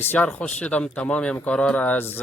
بسیار خوش شدم تمام همکارا را از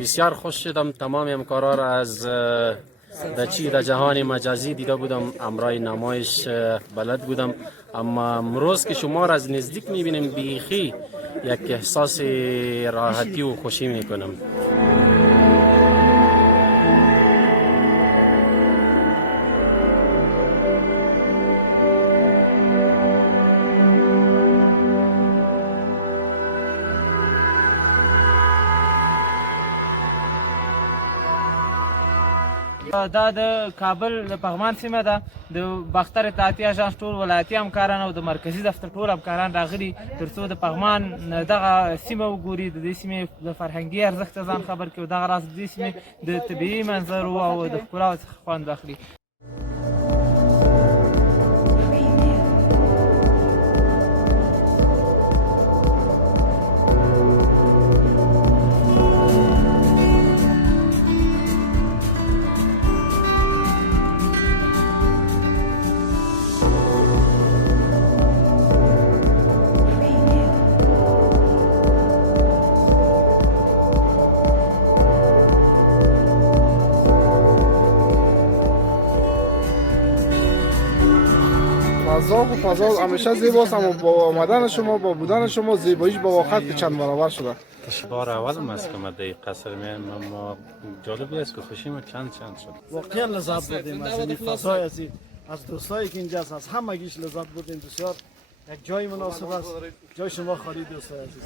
بسیار خوش شدم تمام همکارا را از در جهان مجازی دیده بودم، امرای نمایش بلد بودم، اما امروز که شما را از نزدیک میبینم بیخی یک احساس راحتی و خوشی میکنم. دا د کابل د پغمان سیمه ده. د باختر اطلاعاتي اژانس ټول ولایتي همکاران او د مرکزي دفتر ټول همکاران راغلي تر څو د پغمان دغه سیمه وګوري، د دې سیمې د فرهنګي ارزښت ځان خبر کړي او دغه راز د دې سیمې د طبیعي منظرو او د ښکلاو څخه خوند واخلي. فضا همیشه زیباست، اما با آمدن شما با بودن شما زیباییش با وقت چند برابر شده. بار اول است که ما در قصر میایم، اما جالب است که خوشیم چند شد. واقعا لذت بردیم از این فضای عزیز، از دوستایی که اینجا هست، از همگیش لذت بردیم. بسیار یک جای مناسب است. جای شما خالی دوستای عزیز.